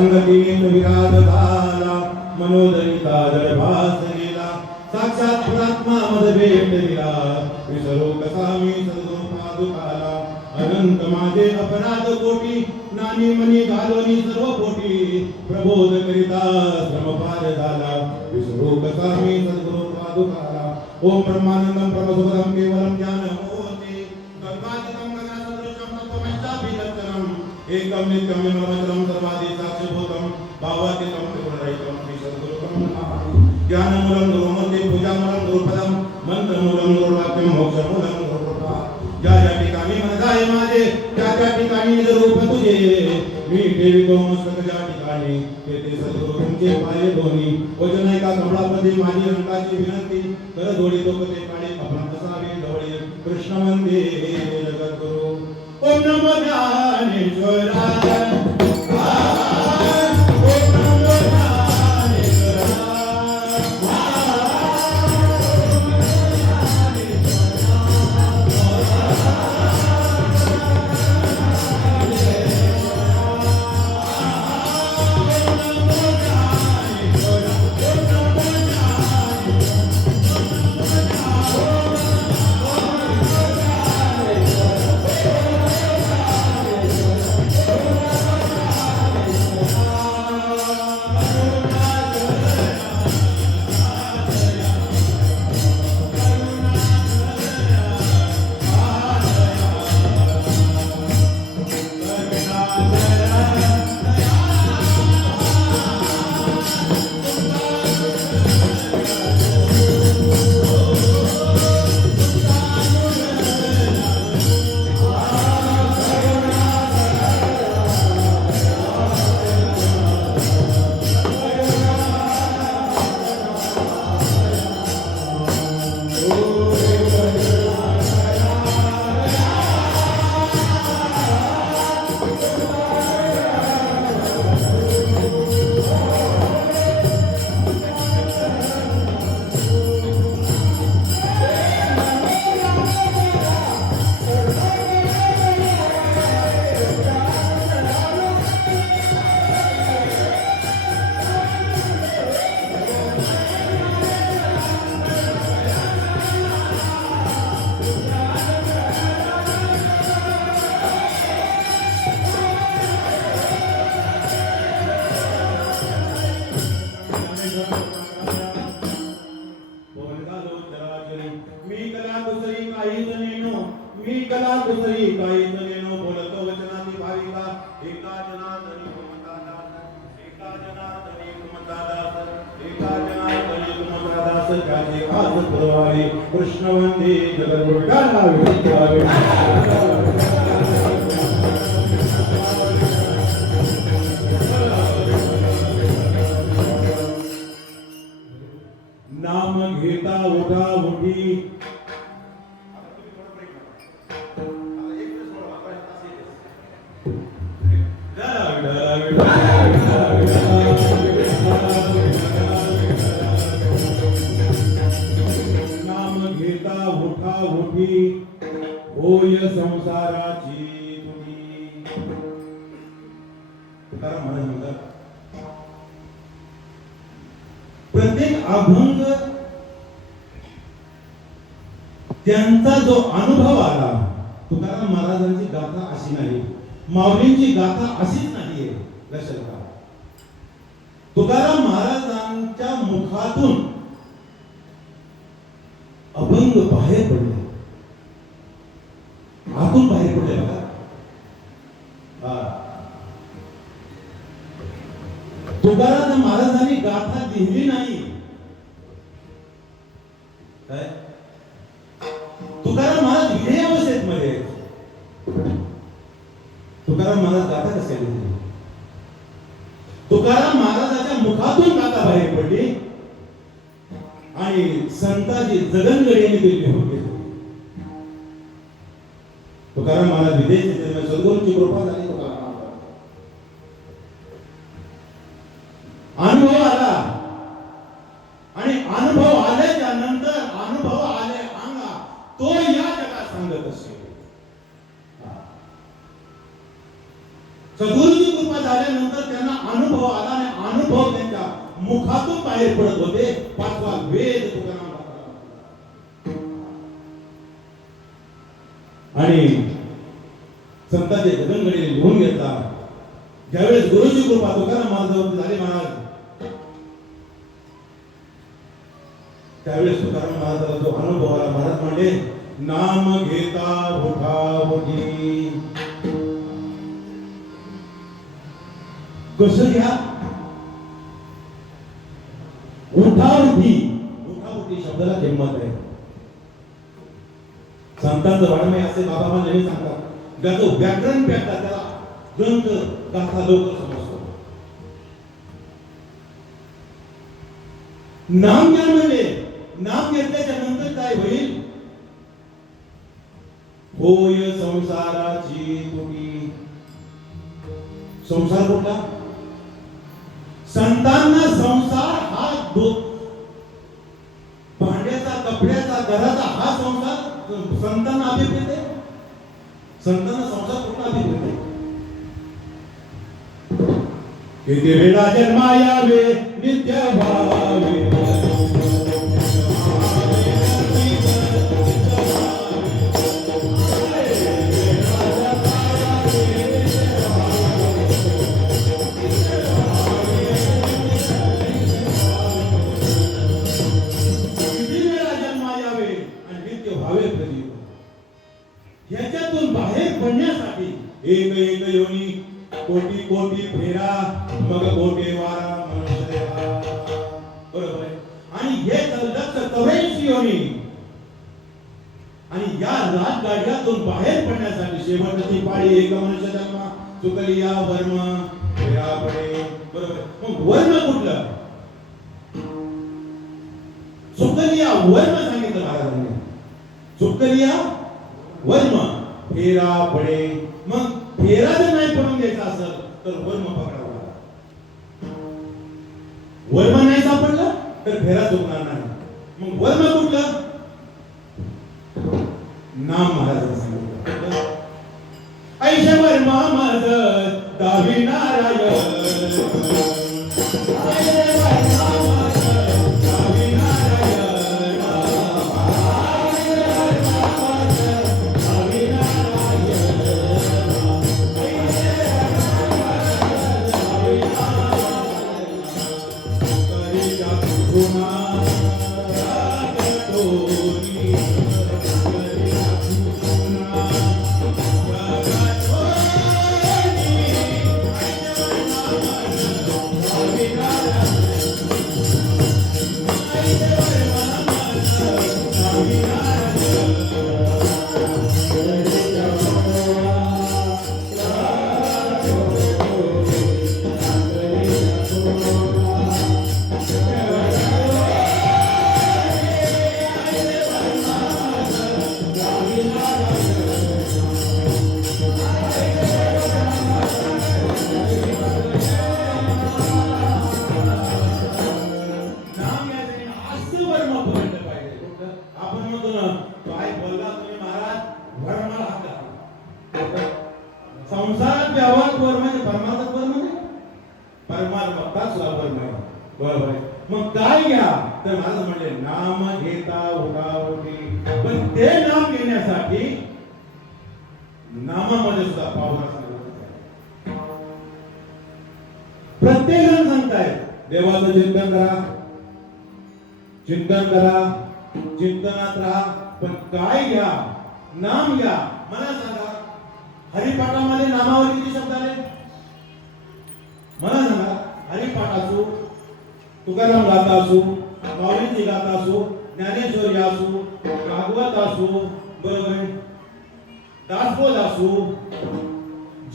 संगतीने विराज झाला मनोदरिता दरभास गेला साक्षात पुरात्मा मद भेट दिला विसरो कसा मी सद्गुरू पादुकाला अनंत माझे अपराध कोटी नानी मनी घालोनी सर्व पोटी प्रबोध करिता श्रमपार झाला विसरो कसा मी सद्गुरू पादुकाला ओम ब्रह्मानंदम ब्रह्मसुखदम केवलम ज्ञानमूर्ति गंगाजलम गगनसदृशम तत्त्वमस्याभिदत्तनम एकम नित्यम निर्मलम सर्वादि साक्षिभूतम भावातीतम त्रिगुणरहितम श्री सद्गुरुं नमामि ज्ञानमूलं गुरुमूर्ति पूजामूलं गुरुपदम मंत्रमूलं गुरुवाक्यम मोक्षमूलं गुरुकृपा ज्या ज्या ठिकाणी मन जाय माझे त्या त्या ठिकाणी निज रूप तुझे मी ठेवितो मस्तक ज्या ठिकाणी तेथे सद्गुरु तुमचे पाय दोन्ही वचन ऐका कमळापदी माझी रंगाची विनंती कर जोडी लोकते काळी आपण असावे जवळी कृष्ण वंदे जगद्गुरु ओम नमो ज्ञानेश्वराय कृष्ण वंदे जगद्गुरु नाम घेता उठा उठी होय संसाराची तुझी तुकाराम महाराज म्हणतात प्रत्येक अभंग त्यांचा जो अनुभव आला तुकाराम महाराजांची गाथा अशी नाही माऊलींची गाथा अशीच नाहीये लक्षात घ्या तुकाराम महाराजांच्या मुखातून अभंग बाहेर पडले आतून बाहेर पडले बघा तुकाराम महाराजांनी गाथा लिहिली नाही काय तुकाराम महाराज विधेय अवस्थेत मध्ये तुकाराम महाराज गाथा कसे लिहिली तुकाराम महाराजाच्या मुखातून गाथा बाहेर पडली आणि संताजी जगनगडीने ते लिहून घेतले तुकाराम महाराज विदेश सद्गुरूंची कृपा झाली अनुभव आला आणि अनुभव आल्याच्या नंतर अनुभव आले अंगा तो या जगात सांगत असे सद्गुरूंची कृपा झाल्यानंतर त्यांना अनुभव बाहेर पडत होते. पाचवा वेद तुकाराम आणि संतांचे जगनगडे लिहून घेतला. ज्यावेळेस गुरुची कृपा तुकाराम महाराजांवरती झाली महाराज, त्यावेळेस तुकाराम महाराजाला जो अनुभव आला, महाराज म्हणले नाम घेता उठावती. कसं घ्या? उठावती. उठावती शब्दाला किंमत आहे. संतांचं वाडमय असे बाबा मला नेहमी सांगतात, ज्याचं व्याकरण पेटतात त्याला ग्रंथ गाथा लवकर समजतो. नाम घ्या म्हणजे नाम घेतल्याच्या नंतर काय होईल? होय संसाराची तुटी. संसार कुठला? संतांना संसार हा भांड्याचा, कपड्याचा, घराचा हा संसार संतांना अभिप्रेत आहे. संतांना संसार कुठला अभिप्रेत आहे? किती वेळा जन्मा यावे नित्य भावे. ह्याच्यातून बाहेर पडण्यासाठी एक एक योनी, कोटी कोटी फेरा, मग कोटी वारा मनुष्य देहा. बरोबर आहे. आणि हे लक्ष 84 योनी. आणि या राजगाड्यातून बाहेर पडण्यासाठी शेवटची पाळी एक मनुष्य जन्म, चुकलिया वर्म फेरा पडे. बरोबर. मग वर्म कुठलं? चुकलिया वर्म सांगितलं महाराजांनी. चुकलिया वर्म फेरा पडे. मग फेरा जर नाही पडून द्यायचा असेल तर वर्म पकडावा. वर्म नाही सापडलं तर फेरा चुकणार नाही. मग वर्म कुठलं? नाम महाराजांनी सांगितलं. ऐशे वर्म माझ दावी नारायण. संसारात व्यवहार वर्म म्हणजे परमार्थात वर्म नाही. परमार्थाच वर्म आहे. बरोबर आहे. मग काय घ्या तर माझं म्हणले नाम घेता उठावती. पण ते नाम घेण्यासाठी नामामध्ये सुद्धा पावना सांगितलं. प्रत्येक जण सांगताय देवाचं चिंतन करा, चिंतन करा, चिंतनात राहा. पण काय घ्या? नाम घ्या. मला सांगा हरिपाठामध्ये नामावर किती शब्द आले? मला सांगा. हरिपाठ असो, तुकाराम गाथा असो, माऊलीची गाथा असो, ज्ञानेश्वरी असो, भागवत असो, बरोबर, दासबोध असो,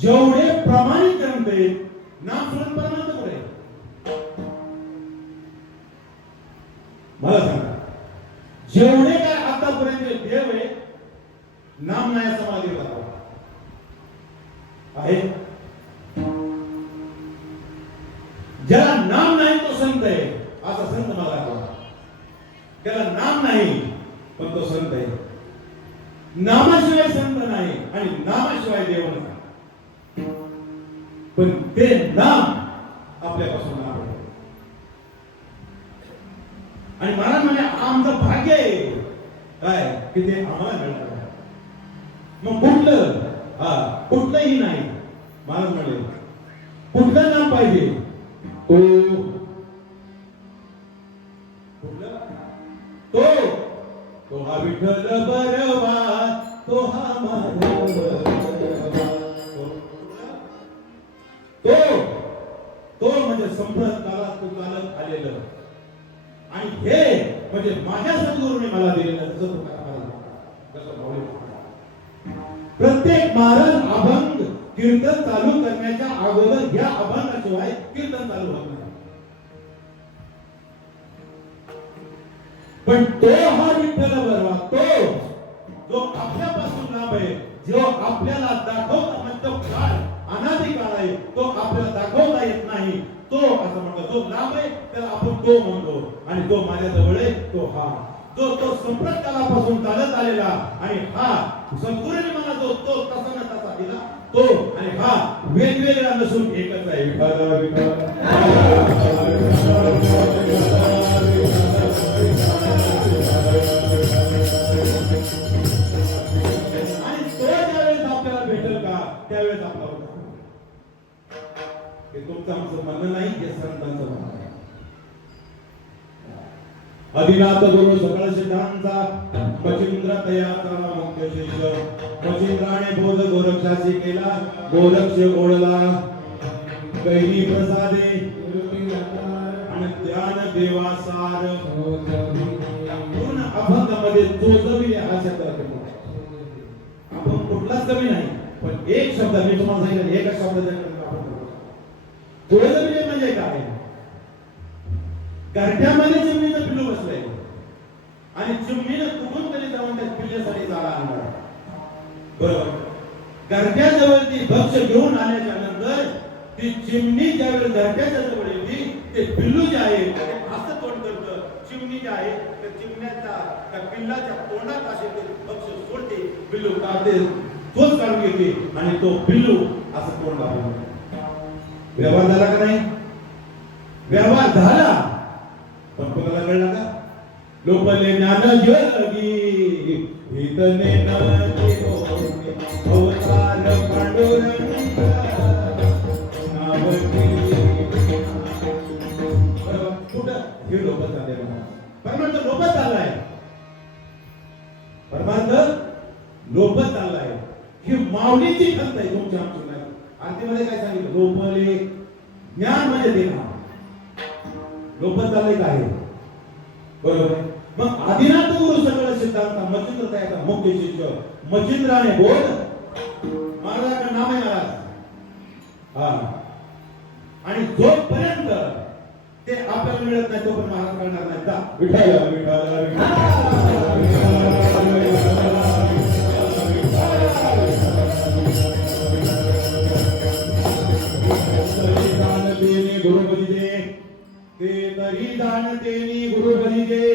जेवढे प्रमाणित ग्रंथ आहेत नाम सोडून परमानंद कुठे? मला सांगा. जेवढे काय आतापर्यंत देव आहे नाम नाही असं मला देव आहे. ज्याला नाम नाही तो संत आहे असा संत मला आठवला. त्याला नाम नाही पण तो संत आहे. नामाशिवाय संत नाही आणि नामाशिवाय देव नाही. पण ते नाम आपल्यापासून लांब आहे. आणि महाराज म्हणे आमचं भाग्य आहे काय की ते आम्हाला मिळतं. मग कुठलं कुठलंही नाही. महाराज म्हणे कुठलं नाम पाहिजे तो कुठलं तो तो हा विठ्ठल बरवा तो हा माधव तो म्हणजे संप्रत काळात तो चालत आलेलं आणि हे म्हणजे माझ्या सद्गुरूने मला दिलेलं. प्रत्येक महाराज अभंग कीर्तन चालू करण्याच्या अगोदर या अभंगाशिवाय कीर्तन चालू होत नाही. पण तो हा विठ्ठल बरवा तो जो आपल्यापासून लांब आहे, जो आपल्याला दाखवता म्हणजे काळ अनादी काळ आहे, तो आपल्याला दाखवता येत नाही तो असं म्हणतो. जो लांब आहे त्याला आपण तो म्हणतो आणि जो माझ्या जवळ आहे तो हा. जो तो संप्रत काळापासून चालत आलेला आणि हा सद्गुरूने मला जो तो तसा न तसा दिला तो आणि हा वेगवेगळा नसून एकच आहे. आणि तो ज्यावेळेस आपल्याला भेटेल का त्यावेळेस आपला हे तुमचं आमचं म्हणणं नाही, हे संतांचं म्हणणं आहे. आदिनाथ गुरु सकळ सिद्धांचा मचिंद्र तयाचा मुख्य शिष्य मचिंद्राने बोध गोरक्षासी केला गोरक्ष ओळला कैली प्रसादे आणि ध्यान देवासार पूर्ण अभंगामध्ये चोचविले हा शब्द आपण कुठलाच कमी नाही. पण एक शब्द मी तुम्हाला सांगितलं एका शब्दाचा चोचविले म्हणजे काय? गारठ्यामध्ये चिमणीचं पिल्लू बसलंय आणि चिमणीनं कुठून तरी जाऊन त्या पिल्ल्यासाठी जाळा आणला. बरोबर. गारठ्याजवळ ती भक्ष घेऊन आल्याच्या नंतर ती चिमणी ज्यावेळेस गारठ्याच्या जवळ येते ते पिल्लू जे आहे ते असं तोंड करतं. चिमणी जे आहे त्या चिमण्याच्या त्या पिल्लाच्या तोंडात असे ते भक्ष सोडते, पिल्लू काढते, तोच काढून घेते आणि तो पिल्लू असं तोंड लावून. व्यवहार झाला का नाही? व्यवहार झाला. पण कोणाला कळला का? लोपले ज्ञान जगी हितने नदी अवतार पांडुरंग नावती. कुठं हे लोपत चालले. परमार्थ लोपत चाललाय. परमार्थ लोपत चाललाय. ही माऊलीची खंत आहे तुमच्या आमची नाही. अंतिमध्ये काय सांगितलं? लोपले ज्ञान म्हणजे देणार. लोपत चाललंय काय? बरोबर. मग आदिनाथ गुरु सकळ सिद्धांत मचिंद्र तयाचा मुख्य शिष्य मचिंद्राने बोध महाराजांचं नाम आहे महाराज. हा. आणि जोपर्यंत ते आपल्याला मिळत नाही तोपर्यंत महाराज करणार नाही. जा विठ्ठल ते तरी जाणतेनी गुरु बलिजे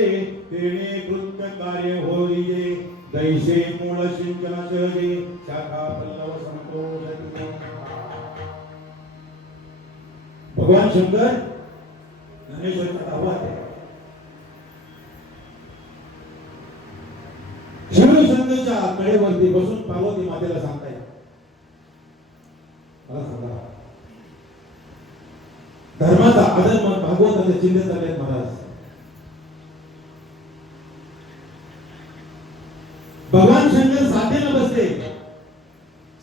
तेने कृत्य कार्य होईजे दैसे मूळ सिंचन सहजे शाखा पल्लव संतोष. भगवान शंकर ज्ञानेश्वरीचा दावा आहे. शिवशंकरच्या कडेवरती बसून पार्वती मातेला सांगताय मला सांगा धर्माचा आदर भागवताचे चिन्ह चालले महाराज. भगवान शंकर साधेला बसले.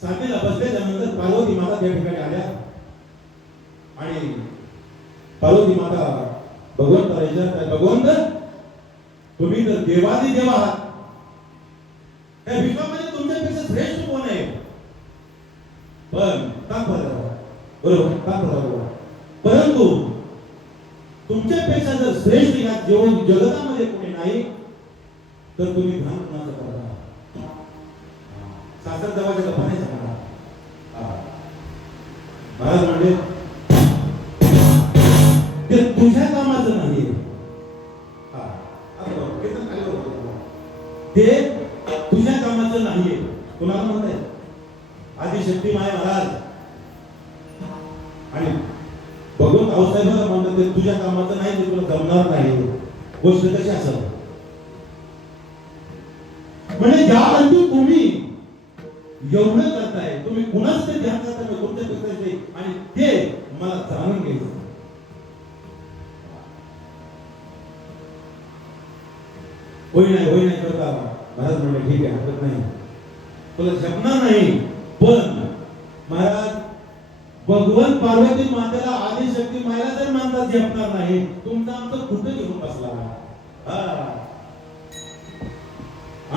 साधेला बसले त्यानंतर पार्वती माता त्या ठिकाणी आल्या आणि पार्वती माता भगवंताला विचारतात, भगवंत तुम्ही तर देवादी देव आहात. त्या विश्वामध्ये तुमच्यापेक्षा श्रेष्ठ कोण आहे? पण का बरोबर का बरोबर. परंतु तुमच्यापेक्षा जर श्रेष्ठ या जगतामध्ये कोणी नाही तर तुम्ही ध्यान कुणाचं करता? सासर देवाच्या गप्पा नाही सांगणार. महाराज म्हणजे ते तुझ्या कामाचं नाही. ते तुझ्या कामाचं नाहीये. कुणाला म्हणताय? आदिशक्ती माय महाराज आणि भगवंत आऊसाहेबांना म्हणतात ते तुझ्या कामाचं नाही, ते तुला जमणार नाही. गोष्ट कशी असेल म्हणजे ज्या अर्थी तुम्ही एवढं करताय, तुम्ही कुणाच ते ध्यान करताय तुमच्या पितराचे, आणि ते मला जाणून घ्यायचं. होई नाही करता महाराज म्हणले ठीक आहे, हरकत नाही, तुला जमणार नाही, पण महाराज भगवान पार्वती मातेला आदिशक्ती मायला जर मानतात जपणार नाही, तुमचा आमचं कुठं घेऊन बसला.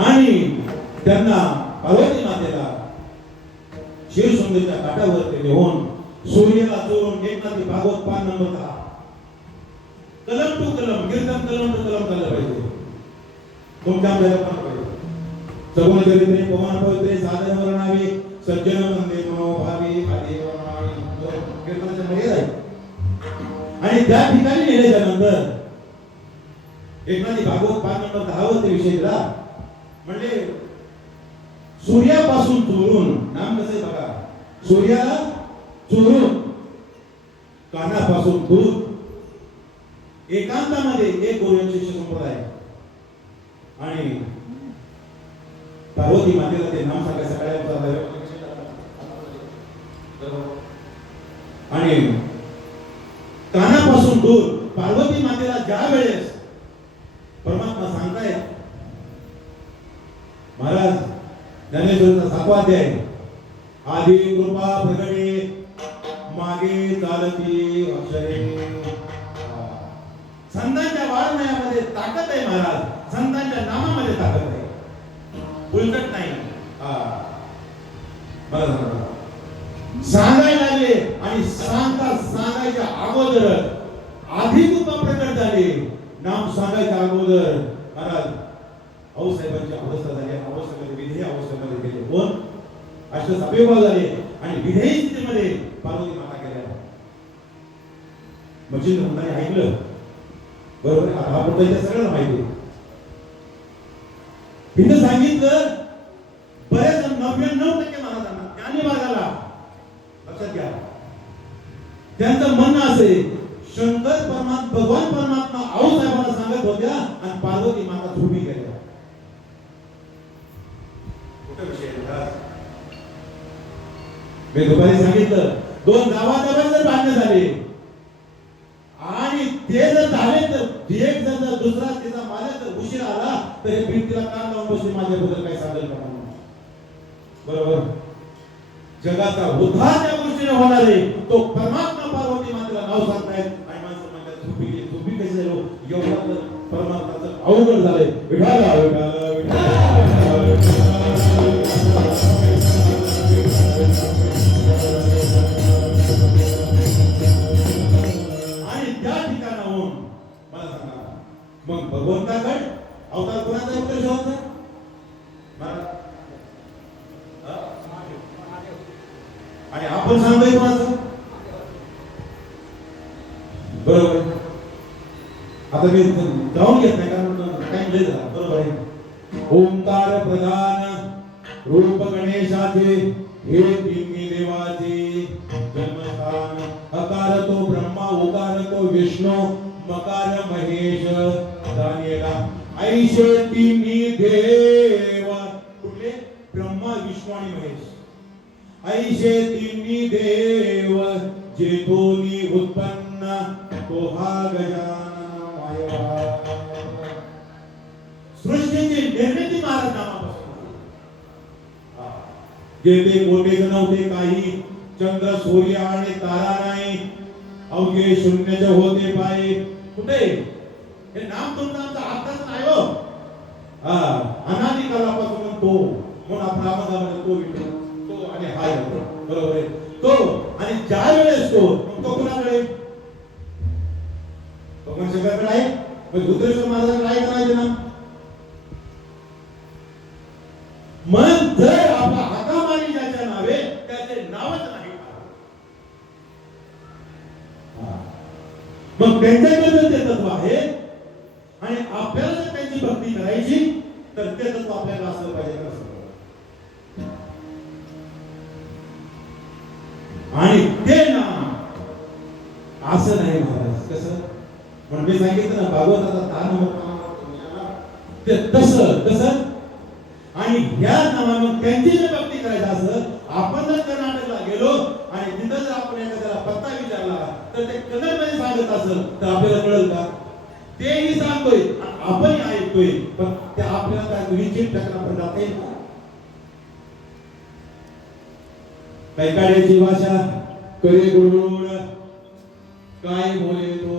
आणि त्यांना पार्वती मातेला शिरसुंदीच्या काठावर ते घेऊन सूर्याला चोरून एकनाथी भागवत पान नंबर 10 कलम टू कलम कीर्तन कलम टू कलम चाललं पाहिजे. तुमच्या आपल्याला पण पाहिजे. सगुण चरित्रे पवन पवित्रे साधन वर्णावे सज्जन वंदे मनोभावी आदी वर्णावे कीर्तनाच्या मध्ये आहे. आणि त्या ठिकाणी नेल्याच्या नंतर एकनाथी भागवत पान नंबर 10 वर ते विषय दिला. म्हणजे सूर्यापासून चोरून, नाम कसं आहे बघा, सूर्याला चोरून कानापासून दूर, एकांतामध्ये एक गोविंद शिष्य संप्रदाय, आणि पार्वती मातेला ते नाम सांगायचं सगळ्या, आणि कानापासून दूर पार्वती मातेला ज्या वेळेस परमात्मा सांगतायत, महाराज ज्ञानेश्वरांचा 7वा अध्याय, आधी कृपा प्रगटे मागे चालती अक्षरे. संतांच्या वाङ्मयामध्ये ताकद आहे महाराज, संतांच्या नामामध्ये ताकद आहे, उलटत नाही. सांगायला लागले आणि सांगायच्या अगोदर आधी कृपा प्रकट झाली. नाम सांगायच्या अगोदर महाराज आऊसाहेबांची अवस्था झाली, अवस्थेमध्ये विधेय अवस्थेमध्ये गेले, कोण अष्टसापेभाव झाले, आणि विधेयी स्थितीमध्ये पार्वती माता गेल्या. मच्छिंद्र मुलाने ऐकलं, बरोबर, हा पुढे सगळ्यांना माहिती आहे. तिथं सांगितलं बरेच 99% महाराजांना त्यांनी मार्गाला लक्षात घ्या. त्यांचं म्हणणं असे, शंकर परमात्मा भगवान परमात्मा आऊसाहेबांना सांगत होत्या आणि पार्वती माता झोपी गेल्या. मी दुपारी सांगितलं 2 गावाजवळ जर बांधणे झाले आणि ते जर झाले तर एक जर दुसरा तिचा मालक जर उशीर आला तर हे भिंतीला कान लावून बसले, माझ्याबद्दल काय सांगेल का, बरोबर. जगाचा उद्धार त्या गोष्टीने होणार आहे, तो परमात्मा पार्वती मातेला नाव सांगतायत आणि माणसं म्हणतात झोपी कशी झालो, एवढं परमात्माचं अवघड झालंय. विठाला विठाला विठाला आणि त्या ठिकाणाहून मला सांगा, मग भगवंताकडे अवतार कोणाचा उत्तर होता? आणि आपण सांगतोय कोणाचं, बरोबर. आता मी जाऊन घेत नाही कारण टाइम लय झाला, बरोबर आहे. ओंकार प्रधान रूप गणेशाचे हे तिन्ही देवाचे जन्मस्थान. अकार तो ब्रह्मा, उकार तो विष्णू, मकार महेश, दानियेला ऐशे तिन्ही देव. कुठले? ब्रह्मा, विष्णू आणि महेश. ऐशे तिन्ही देव जेथोनी उत्पन्न तो हा गजानन मायवा. सृष्टीची निर्मिती महाराज नामापासून. जेथे कोटेच नव्हते काही, चंद्र सूर्य आणि तारा नाही, अवघे शून्यच होते पायी. कुठे हे नाम तुमचा आमचा आत्ताच नाही हो, अनादी कालापासून तो, म्हणून आपण आवाजामध्ये तो विठ्ठल, तो आणि हा येतो, बरोबर आहे. तो आणि ज्या वेळेस तो कुणाकडे? भगवान शंकराकडे आहे, मग रुद्रेश्वर महाराजांकडे आहे का नाही ना? मन जर आपला हाकामारी ज्याच्या नावे त्याचे नावच नाही, मग त्यांच्याकडे ते तत्व आहे आणि आपल्याला जर त्यांची भक्ती करायची तर ते तत्व आपल्याला असलं पाहिजे. आणि ते नाम असं नाही महाराज, कसं म्हणून मी सांगितलं ना भागवताचा 10 नंबर ते तसं तसं आणि ह्या नावानं त्यांची जर भक्ती करायची असं आपण जर कर्नाटकला गेलो आणि तिथं जर आपण एखाद्याला पत्ता विचारला तर ते कन्नडमध्ये सांगत असेल तर आपल्याला कळेल का? तेही सांगतोय आपणही ऐकतोय पण ते आपल्याला काय विचित्र चक्रापर्यंत जाता येईल का? काही काड्याची भाषा करे गुरुड काय बोले तो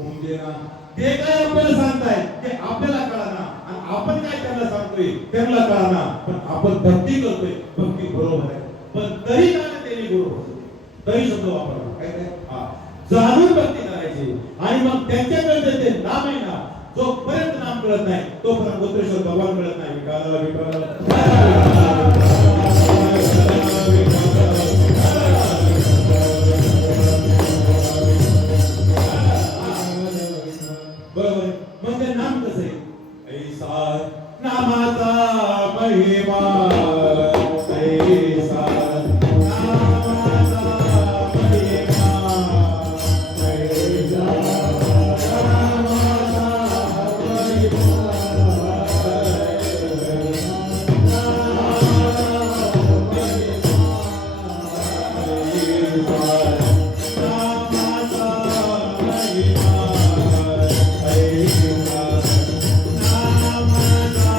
उमदेना ते काय आपल्याला सांगताय ते आपल्याला कळना आणि आपण काय त्यांना सांगतोय त्यांना कळना पण आपण भक्ती करतोय भक्ती बरोबर आहे पण तरी काय त्यांनी बरोबर तरी शब्द वापरला काय काय हा जाणून भक्ती करायची आणि मग त्यांच्याकडे ते नाम आहे ना जोपर्यंत नाम कळत नाही तोपर्यंत गोत्रेश्वर भगवान कळत नाही बरोबर मग ते नाम कसं आहे ऐसा नामाचा महिमा ऐसा नामाचा महिमा ऐसा नामाचा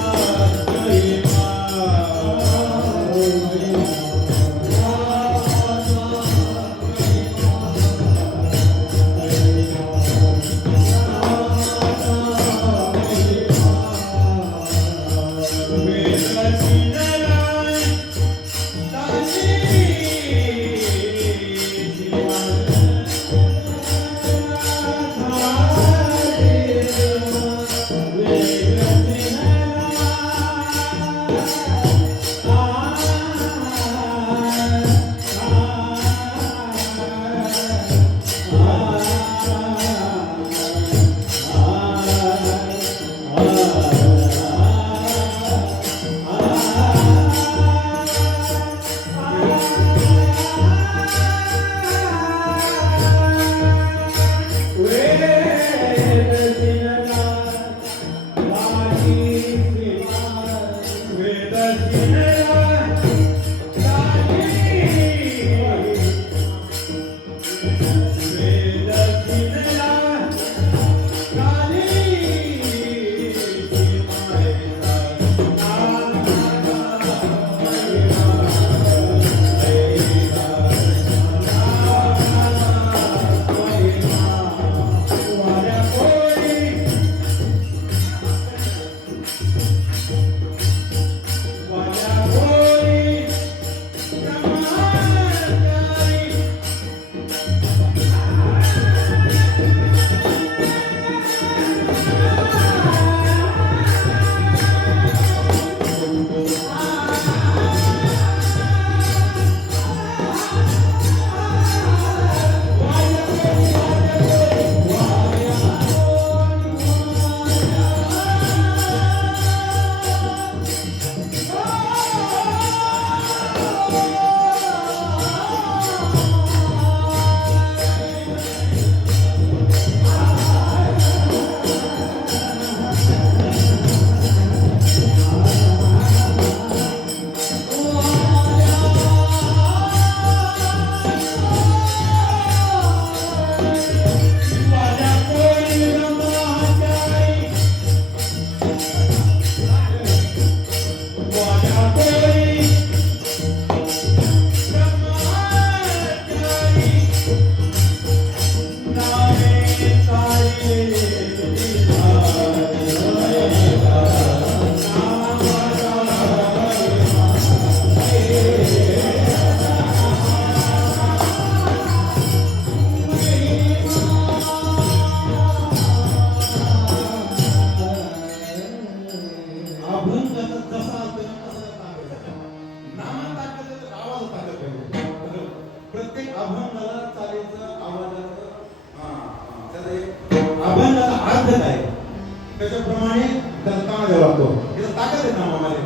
त्याच्याप्रमाणे ताण द्यावा लागतो. इथं ताकद आहे नामामध्ये.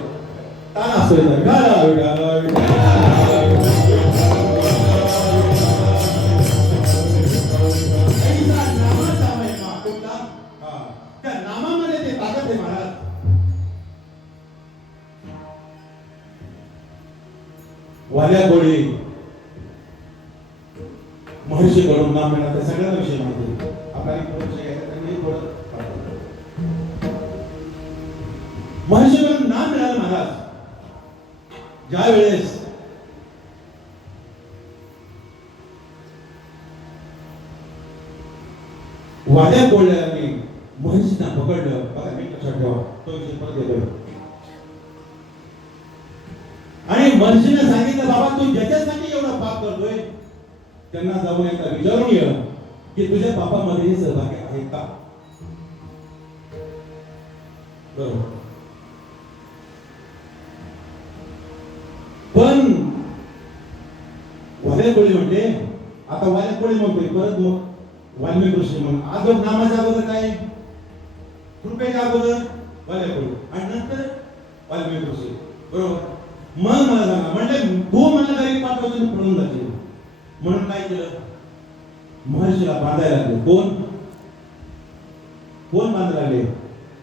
ताण असतो इथं. गाला विठाला ऐसा नामाचा महिमा वाल्या कोळी महर्षीकडून नाम मिळालं, सगळ्यांना विषय माहिती आहे. आपल्याला महर्षीकडून नाम मिळालं महाराज. ज्या वेळेस वाल्या कोळ्याने महर्षींना पकडलं, बघा मी लक्षात ठेवा, तो विषय परत येतोय. आणि महर्षीने सांगितलं, बाबा तू ज्याच्यासाठी एवढा पाप करतोय त्यांना जाऊन एकदा विचारून ये की तुझ्या पापामध्ये सहभागी आहेत का. बरोबर. पण वाल्या कोळी म्हणते, आता वाल्या कोळी म्हणतोय परत मग वाल्मिकी ऋषी म्हणून अगोदर नामाच्या अगोदर काय, कृपेच्या अगोदर वाल्या कोळी आणि नंतर वाल्मिकी ऋषी. बरोबर. मग मला सांगा, म्हणजे तू मला घरी पाठवतो पळून जाते, म्हणून काय केलं, महर्षीला बांधायला लागले. कोण कोण बांधायला लागले,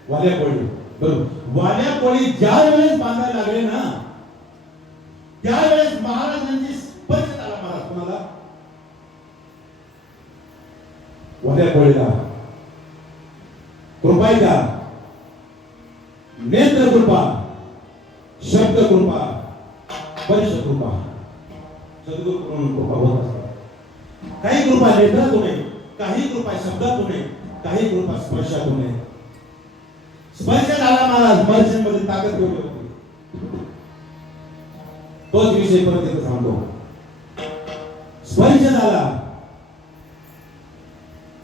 वाल्या कोळी. बरोबर. वाल्या कोळी ज्या वेळेस बांधायला लागले ना, त्यावेळेस महाराजांची स्पर्श झाला. महाराज कोणाला, वाल्या कोळीला. कृपा आहे का, नेत्र कृपा, शब्द कृपा, स्पर्श कृपा, सद्गुरू करून कृपा होत असतात. काही कृपा नेत्रातून आहे, काही कृपा शब्दातून आहे, काही कृपा स्पर्शातून आहे. स्पर्श झाला महाराज, महर्षींमध्ये ताकद घेऊन होती. तोच विषय परत एकदा सांगतो. स्पर्श झाला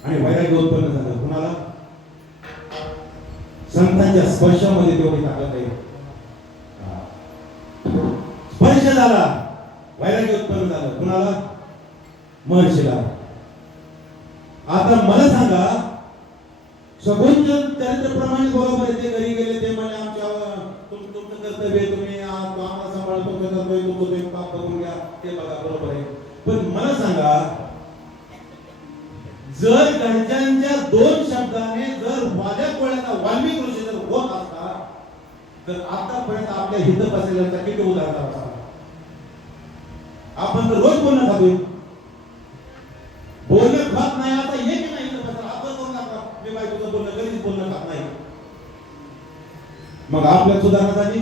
आणि वैराग्य उत्पन्न झालं. कुणाला, संतांच्या स्पर्शामध्ये तेवढी ताकद आहे. स्पर्श झाला, वैराग्य उत्पन्न झालं. कुणाला, महर्षीला. आता मला सांगा, सगुण चरित्रप्रमाणे बरोबर आहे, ते घरी गेले, ते म्हणे आमच्या तुमचं कर्तव्य, तुम्ही आम्हाला सांभाळतो, तुमचं पाप बघून घ्या, ते बघा, बरोबर आहे. पण मला सांगा, जर घरच्यांच्या दोन शब्दाने जर वाल्या कोळ्याचा वाल्मिकी ऋषी जर होत असता, तर आतापर्यंत आपल्या हित बसलेल्यांचा किती उदाहरण असता. आपण तर रोज बोलणं खातोय, बोलणं खात नाही. आता हे की नाही आपण करून टाका, मी बायकोचं बोलणं कधीच बोलणं खात नाही. मग आपल्या सुधारणा झाली,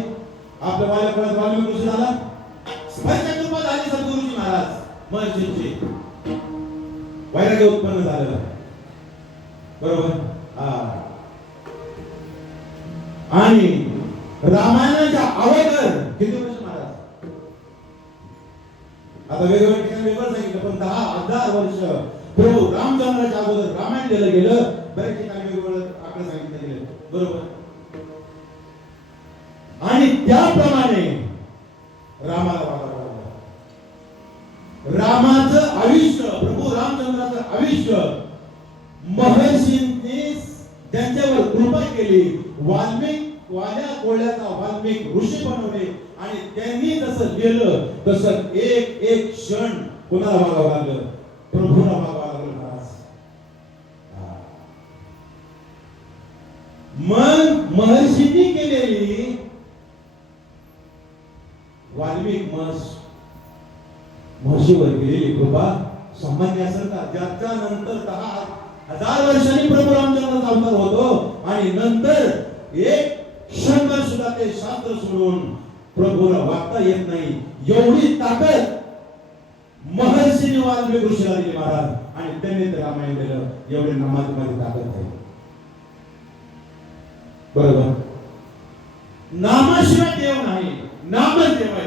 आपल्या वाल्या कोळ्यात वाल्मिकी ऋषी झाला, स्पर्श कृपा झाली सद्गुरूजी महाराज महर्षींची, वैराग्य उत्पन्न झालेलं. बरोबर. आणि रामायणाच्या अगोदर किती वर्ष महाराज, आता वेगवेगळ्या ठिकाणी वेगळं सांगितलं, पण 10,000 वर्ष प्रभू रामचंद्राच्या अगोदर रामायण लिहिलं गेलं. बऱ्याच ठिकाणी वेगवेगळं आकडे सांगितलं गेलं. बरोबर. आणि त्याप्रमाणे रामाला वागावं लागलं. रामाचं आयुष्य, प्रभू रामचंद्राचं आयुष्य महर्षींनी त्यांच्यावर कृपा केली. वाल्या कोळ्याचा वाल्मिकी ऋषी बनवले आणि त्यांनी जसं लिहिलं तसं एक एक क्षण कोणाला वागावं लागलं, प्रभूला वागावं लागलं महाराज. मग महर्षींनी केलेली वाल्मिक महर्षीवर केलेली कृपा सामान्य असेल का, ज्याच्या नंतर 10,000 वर्षांनी प्रभू रामचंद्राचा अवतार होतो आणि नंतर एक क्षणभर सुद्धा ते शास्त्र सोडून प्रभूला वागता येत नाही. एवढी ताकद महर्षींनी वाल्मिकी ऋषीला दिली महाराज, आणि त्यांनी ते रामायण दिलं. एवढे नामामध्ये ताकद आहे. बरोबर. नामाशिवाय देव नाही, नामच देव आहे.